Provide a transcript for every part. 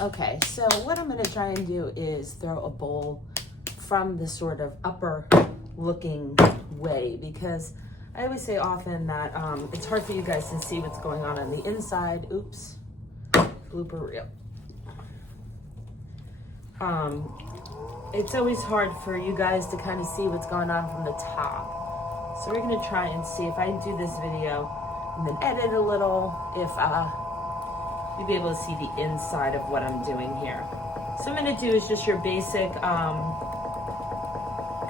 Okay, so what I'm gonna try and do is throw a bowl from the sort of upper looking way, because I always say often that it's hard for you guys to see what's going on the inside. Oops, blooper reel. It's always hard for you guys to kind of see what's going on from the top. So we're gonna try and see if I do this video and then edit a little, if you'll be able to see the inside of what I'm doing here. So I'm gonna do is just your basic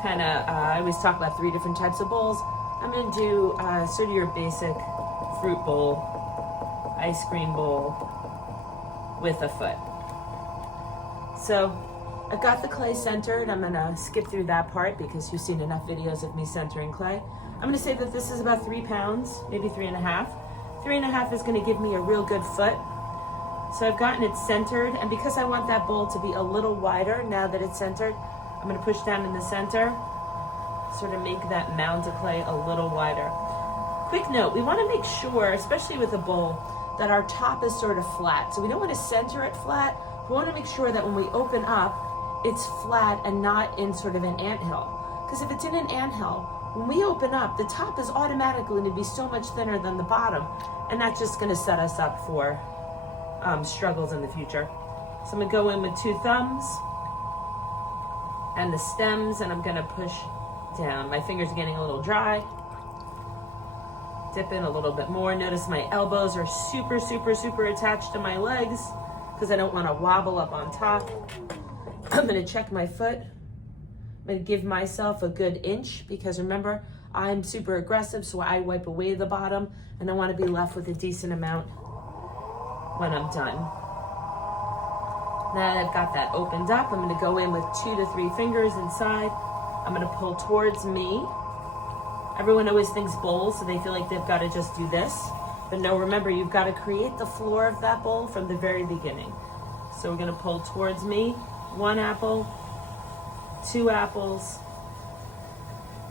I always talk about 3 different types of bowls. I'm gonna do sort of your basic fruit bowl, ice cream bowl with a foot. So I've got the clay centered. I'm gonna skip through that part because you've seen enough videos of me centering clay. I'm gonna say that this is about 3 pounds, maybe 3.5. 3.5 is gonna give me a real good foot. So I've gotten it centered, and because I want that bowl to be a little wider now that it's centered, I'm gonna push down in the center, sort of make that mound of clay a little wider. Quick note, we wanna make sure, especially with a bowl, that our top is sort of flat. So we don't wanna center it flat. We wanna make sure that when we open up, it's flat and not in sort of an anthill. Because if it's in an anthill, when we open up, the top is automatically gonna be so much thinner than the bottom, and that's just gonna set us up for struggles in the future. So I'm gonna go in with 2 thumbs and the stems, and I'm gonna push down. My fingers are getting a little dry. Dip in a little bit more. Notice my elbows are super, super, super attached to my legs because I don't wanna wobble up on top. I'm gonna check my foot. I'm gonna give myself a good inch because remember, I'm super aggressive, so I wipe away the bottom and I wanna be left with a decent amount when I'm done. Now that I've got that opened up, I'm gonna go in with 2 to 3 fingers inside. I'm gonna pull towards me. Everyone always thinks bowls, so they feel like they've gotta just do this. But no, remember, you've gotta create the floor of that bowl from the very beginning. So we're gonna pull towards me. 1 apple, 2 apples,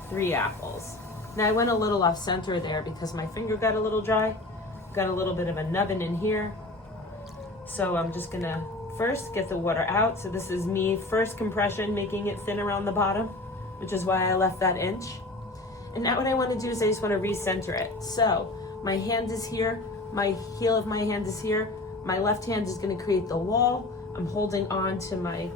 3 apples. Now I went a little off center there because my finger got a little dry. Got a little bit of a nubbin in here. So I'm just gonna first get the water out. So this is me first compression, making it thin around the bottom, which is why I left that inch. And now what I wanna do is I just wanna recenter it. So my hand is here, my heel of my hand is here. My left hand is gonna create the wall. I'm holding on to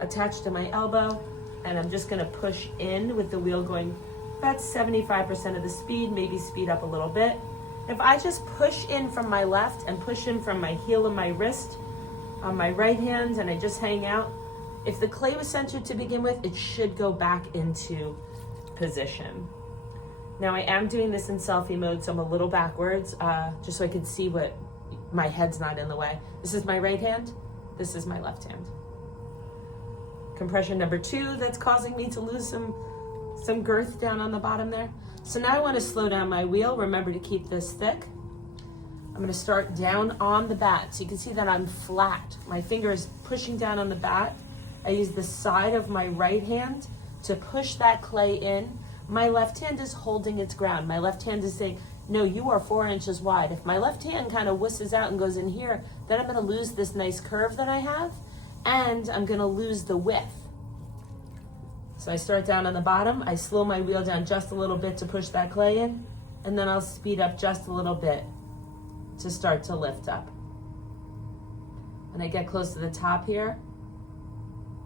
attached to my elbow, and I'm just gonna push in with the wheel going about 75% of the speed, maybe speed up a little bit. If I just push in from my left and push in from my heel and my wrist on my right hand and I just hang out, if the clay was centered to begin with, it should go back into position. Now I am doing this in selfie mode, so I'm a little backwards, just so I can see what my head's not in the way. This is my right hand, this is my left hand. Compression number 2 that's causing me to lose some girth down on the bottom there. So now I want to slow down my wheel. Remember to keep this thick. I'm going to start down on the bat. So you can see that I'm flat. My finger is pushing down on the bat. I use the side of my right hand to push that clay in. My left hand is holding its ground. My left hand is saying, no, you are 4 inches wide. If my left hand kind of whisses out and goes in here, then I'm going to lose this nice curve that I have, and I'm going to lose the width. So I start down on the bottom, I slow my wheel down just a little bit to push that clay in, and then I'll speed up just a little bit to start to lift up. When I get close to the top here,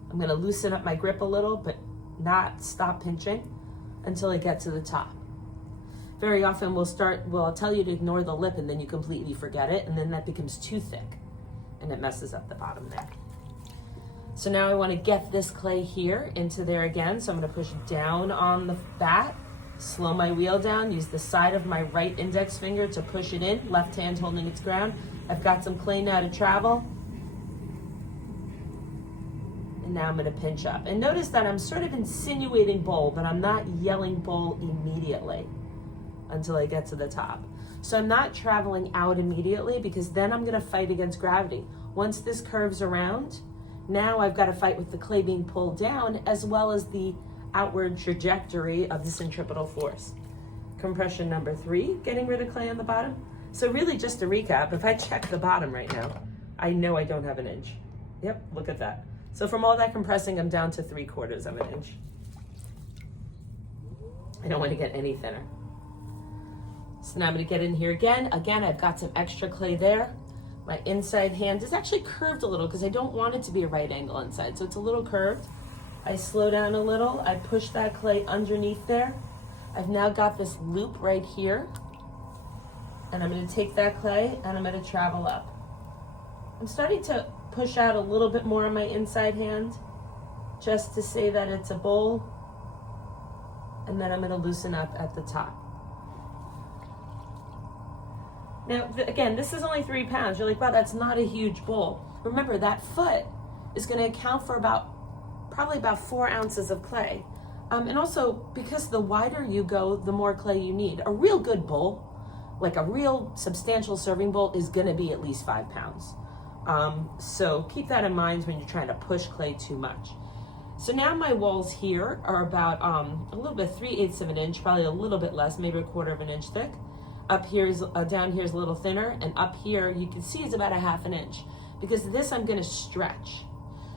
I'm gonna loosen up my grip a little, but not stop pinching until I get to the top. Very often I'll tell you to ignore the lip and then you completely forget it, and then that becomes too thick and it messes up the bottom there. So now I want to get this clay here into there again. So I'm going to push down on the bat, slow my wheel down, use the side of my right index finger to push it in, left hand holding its ground. I've got some clay now to travel. And now I'm going to pinch up. And notice that I'm sort of insinuating bowl, but I'm not yelling bowl immediately until I get to the top. So I'm not traveling out immediately because then I'm going to fight against gravity. Once this curves around, now I've got to fight with the clay being pulled down as well as the outward trajectory of the centripetal force. Compression number 3, getting rid of clay on the bottom. So really just to recap, if I check the bottom right now, I know I don't have an inch. Yep, look at that. So from all that compressing, I'm down to 3/4 of an inch. I don't want to get any thinner. So now I'm going to get in here again. Again, I've got some extra clay there. My inside hand is actually curved a little because I don't want it to be a right angle inside. So it's a little curved. I slow down a little. I push that clay underneath there. I've now got this loop right here. And I'm going to take that clay and I'm going to travel up. I'm starting to push out a little bit more on my inside hand just to say that it's a bowl. And then I'm going to loosen up at the top. Now, again, this is only 3 pounds. You're like, wow, that's not a huge bowl. Remember, that foot is going to account for probably about 4 ounces of clay. And also, because the wider you go, the more clay you need. A real good bowl, like a real substantial serving bowl, is going to be at least 5 pounds. So keep that in mind when you're trying to push clay too much. So now my walls here are about a little bit, 3/8 of an inch, probably a little bit less, maybe 1/4 of an inch thick. Up here's down here is a little thinner, and up here you can see is about 1/2 inch, because this I'm going to stretch.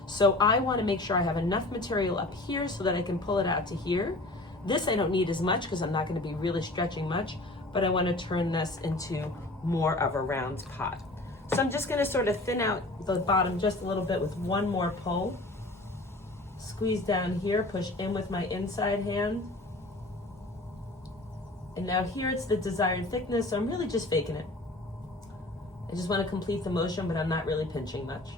So I want to make sure I have enough material up here so that I can pull it out to here. This I don't need as much because I'm not going to be really stretching much, but I want to turn this into more of a round pot. So I'm just going to sort of thin out the bottom just a little bit with one more pull. Squeeze down here, push in with my inside hand. And now here it's the desired thickness, so I'm really just faking it. I just want to complete the motion, but I'm not really pinching much.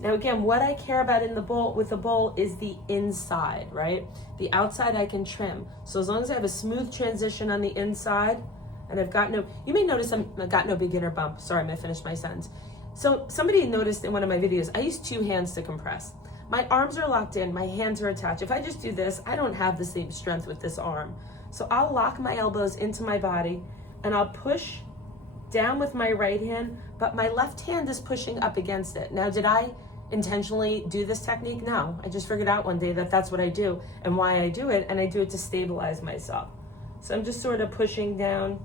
Now again, what I care about in the bowl with the bowl is the inside, right? The outside I can trim. So as long as I have a smooth transition on the inside, and I've got no, you may notice I've got no beginner bump. Sorry, I'm gonna finish my sentence. So somebody noticed in one of my videos, I use 2 hands to compress. My arms are locked in, my hands are attached. If I just do this, I don't have the same strength with this arm. So I'll lock my elbows into my body and I'll push down with my right hand, but my left hand is pushing up against it. Now, did I intentionally do this technique? No, I just figured out one day that that's what I do and why I do it, and I do it to stabilize myself. So I'm just sort of pushing down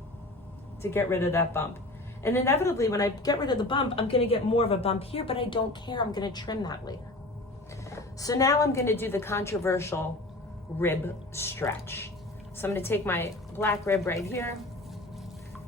to get rid of that bump. And inevitably, when I get rid of the bump, I'm gonna get more of a bump here, but I don't care, I'm gonna trim that later. So now I'm gonna do the controversial rib stretch. So I'm gonna take my black rib right here.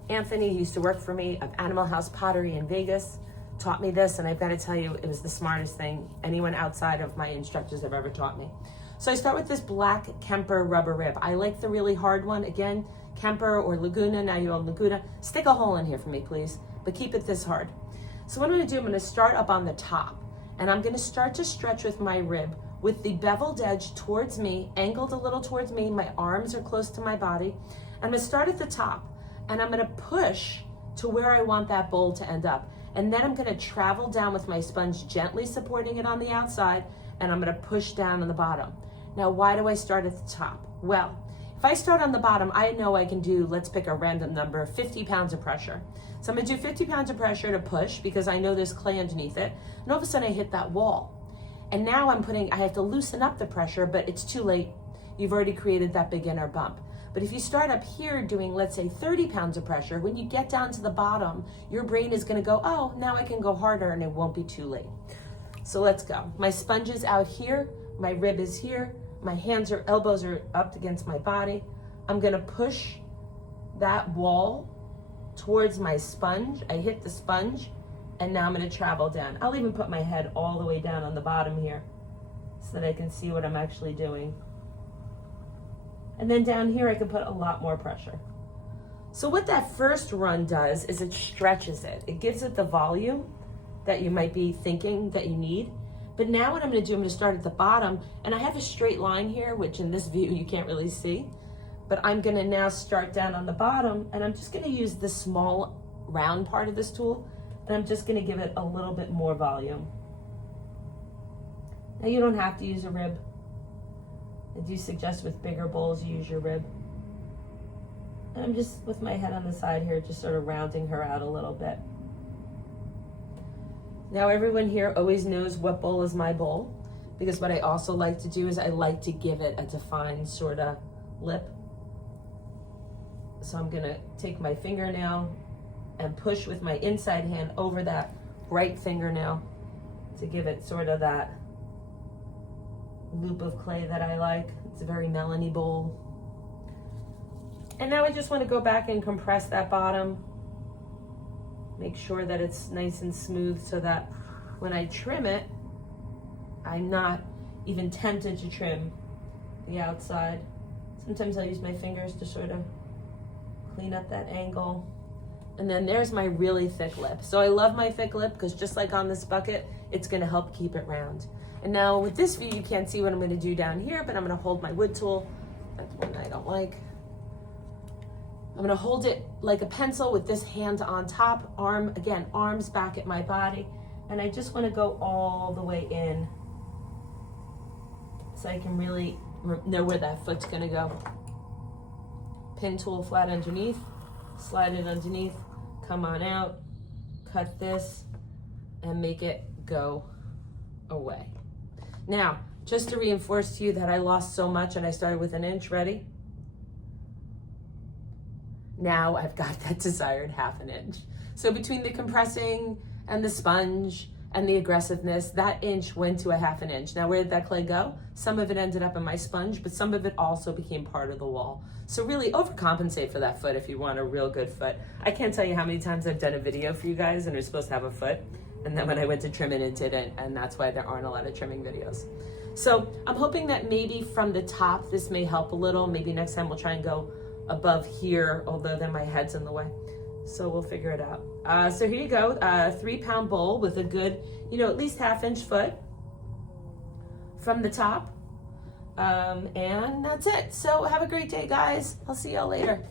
Anthony used to work for me at Animal House Pottery in Vegas, taught me this, and I've gotta tell you, it was the smartest thing anyone outside of my instructors have ever taught me. So I start with this black Kemper rubber rib. I like the really hard one. Again, Kemper or Laguna, now you own Laguna. Stick a hole in here for me, please, but keep it this hard. So what I'm gonna do, I'm gonna start up on the top, and I'm gonna start to stretch with my rib with the beveled edge towards me, angled a little towards me. My arms are close to my body. I'm gonna start at the top, and I'm gonna push to where I want that bowl to end up. And then I'm gonna travel down with my sponge, gently supporting it on the outside, and I'm gonna push down on the bottom. Now, why do I start at the top? Well, if I start on the bottom, I know I can do, let's pick a random number, 50 pounds of pressure. So I'm gonna do 50 pounds of pressure to push because I know there's clay underneath it. And all of a sudden I hit that wall. And now I have to loosen up the pressure, but it's too late. You've already created that beginner bump. But if you start up here doing, let's say 30 pounds of pressure, when you get down to the bottom, your brain is gonna go, oh, now I can go harder and it won't be too late. So let's go. My sponge is out here, my rib is here, my elbows are up against my body. I'm gonna push that wall towards my sponge. I hit the sponge, and now I'm gonna travel down. I'll even put my head all the way down on the bottom here so that I can see what I'm actually doing. And then down here, I can put a lot more pressure. So what that first run does is it stretches it. It gives it the volume that you might be thinking that you need. But now what I'm gonna do, I'm gonna start at the bottom, and I have a straight line here, which in this view you can't really see. But I'm gonna now start down on the bottom, and I'm just gonna use the small round part of this tool, and I'm just gonna give it a little bit more volume. Now you don't have to use a rib. I do suggest with bigger bowls you use your rib. And I'm just, with my head on the side here, just sort of rounding her out a little bit. Now everyone here always knows what bowl is my bowl, because what I also like to do is I like to give it a defined sort of lip. So I'm gonna take my fingernail and push with my inside hand over that bright fingernail to give it sort of that loop of clay that I like. It's a very Melanie bowl. And now I just want to go back and compress that bottom. Make sure that it's nice and smooth so that when I trim it, I'm not even tempted to trim the outside. Sometimes I'll use my fingers to sort of clean up that angle. And then there's my really thick lip. So I love my thick lip because just like on this bucket, it's gonna help keep it round. And now with this view, you can't see what I'm gonna do down here, but I'm gonna hold my wood tool. That's one I don't like. I'm gonna hold it like a pencil with this hand on top, arms back at my body. And I just wanna go all the way in so I can really know where that foot's gonna go. Pin tool flat underneath, slide it underneath, come on out, cut this, and make it go away. Now, just to reinforce to you that I lost so much and I started with 1 inch, ready? Now I've got that desired 1/2 inch. So between the compressing and the sponge and the aggressiveness, that inch went to a 1/2 inch. Now where did that clay go? Some of it ended up in my sponge, but some of it also became part of the wall. So really overcompensate for that foot if you want a real good foot. I can't tell you how many times I've done a video for you guys and it was supposed to have a foot, and then when I went to trim it didn't, and that's why there aren't a lot of trimming videos. So I'm hoping that maybe from the top this may help a little. Maybe next time we'll try and go above here, although then my head's in the way. So we'll figure it out. So here you go, a 3-pound bowl with a good, at least 1/2 inch foot from the top. And that's it. So have a great day, guys. I'll see y'all later.